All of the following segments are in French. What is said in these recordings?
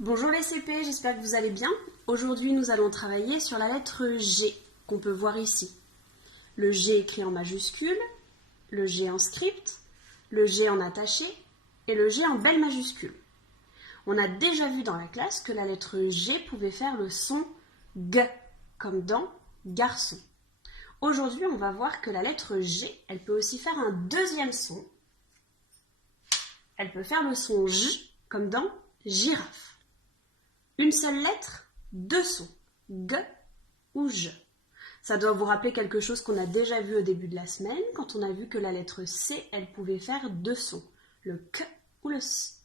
Bonjour les CP, j'espère que vous allez bien. Aujourd'hui, nous allons travailler sur la lettre G, qu'on peut voir ici. Le G écrit en majuscule, le G en script, le G en attaché et le G en belle majuscule. On a déjà vu dans la classe que la lettre G pouvait faire le son G, comme dans garçon. Aujourd'hui, on va voir que la lettre G, elle peut aussi faire un deuxième son. Elle peut faire le son J, comme dans girafe. Une seule lettre, deux sons, G ou J. Ça doit vous rappeler quelque chose qu'on a déjà vu au début de la semaine, quand on a vu que la lettre C, elle pouvait faire deux sons, le K ou le S.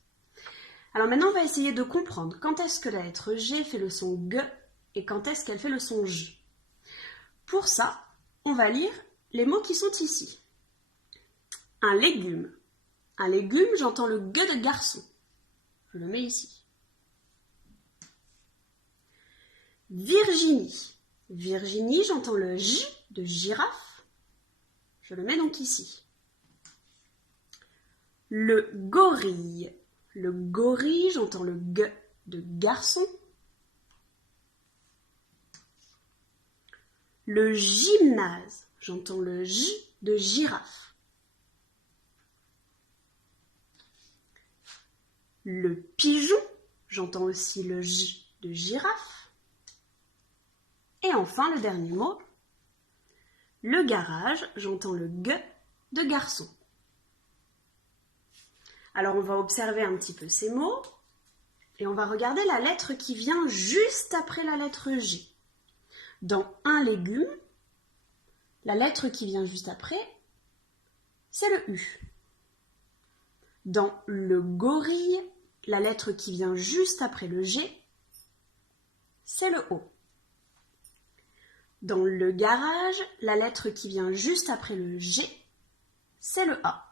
Alors maintenant, on va essayer de comprendre quand est-ce que la lettre G fait le son G et quand est-ce qu'elle fait le son J. Pour ça, on va lire les mots qui sont ici. Un légume. Un légume, j'entends le G de garçon. Je le mets ici. Virginie. Virginie, j'entends le J de girafe. Je le mets donc ici. Le gorille. Le gorille, j'entends le G de garçon. Le gymnase, j'entends le J de girafe. Le pigeon, j'entends aussi le J de girafe. Et enfin, le dernier mot, le garage, j'entends le G de garçon. Alors, on va observer un petit peu ces mots et on va regarder la lettre qui vient juste après la lettre G. Dans un légume, la lettre qui vient juste après, c'est le U. Dans le gorille, la lettre qui vient juste après le G, c'est le O. Dans le garage, la lettre qui vient juste après le G, c'est le A.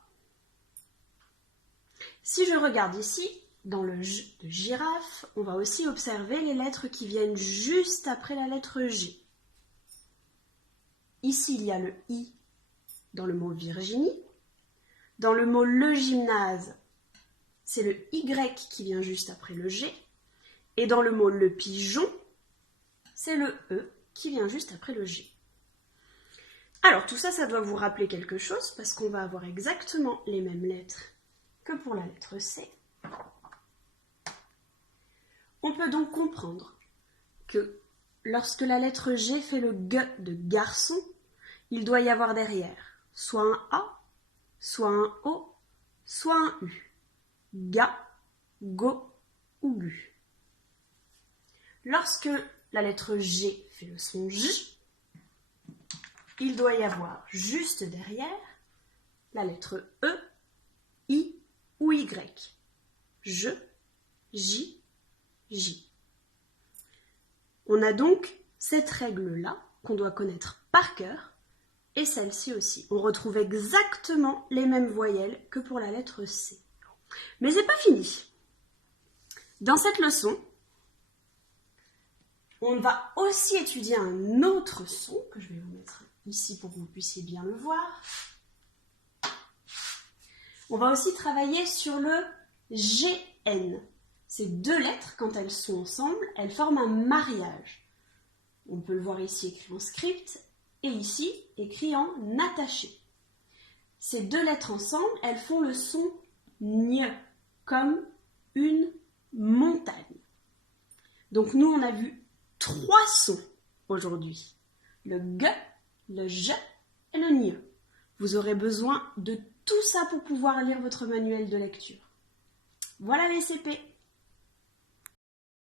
Si je regarde ici, dans le J de girafe, on va aussi observer les lettres qui viennent juste après la lettre G. Ici, il y a le I dans le mot Virginie. Dans le mot le gymnase, c'est le Y qui vient juste après le G. Et dans le mot le pigeon, c'est le E qui vient juste après le G. Alors tout ça, ça doit vous rappeler quelque chose parce qu'on va avoir exactement les mêmes lettres que pour la lettre C. On peut donc comprendre que lorsque la lettre G fait le G de garçon, il doit y avoir derrière soit un A, soit un O, soit un U. Ga, go ou gu. Lorsque la lettre G fait le son J, il doit y avoir juste derrière la lettre E, I ou Y. Je, J, J. On a donc cette règle-là qu'on doit connaître par cœur et celle-ci aussi. On retrouve exactement les mêmes voyelles que pour la lettre C. Mais c'est pas fini. Dans cette leçon, on va aussi étudier un autre son que je vais vous mettre ici pour que vous puissiez bien le voir. On va aussi travailler sur le GN. Ces deux lettres, quand elles sont ensemble, elles forment un mariage. On peut le voir ici écrit en script et ici écrit en attaché. Ces deux lettres ensemble, elles font le son gne, comme une montagne. Donc nous, on a vu 3 sons aujourd'hui. Le G, le J et le gne. Vous aurez besoin de tout ça pour pouvoir lire votre manuel de lecture. Voilà les CP.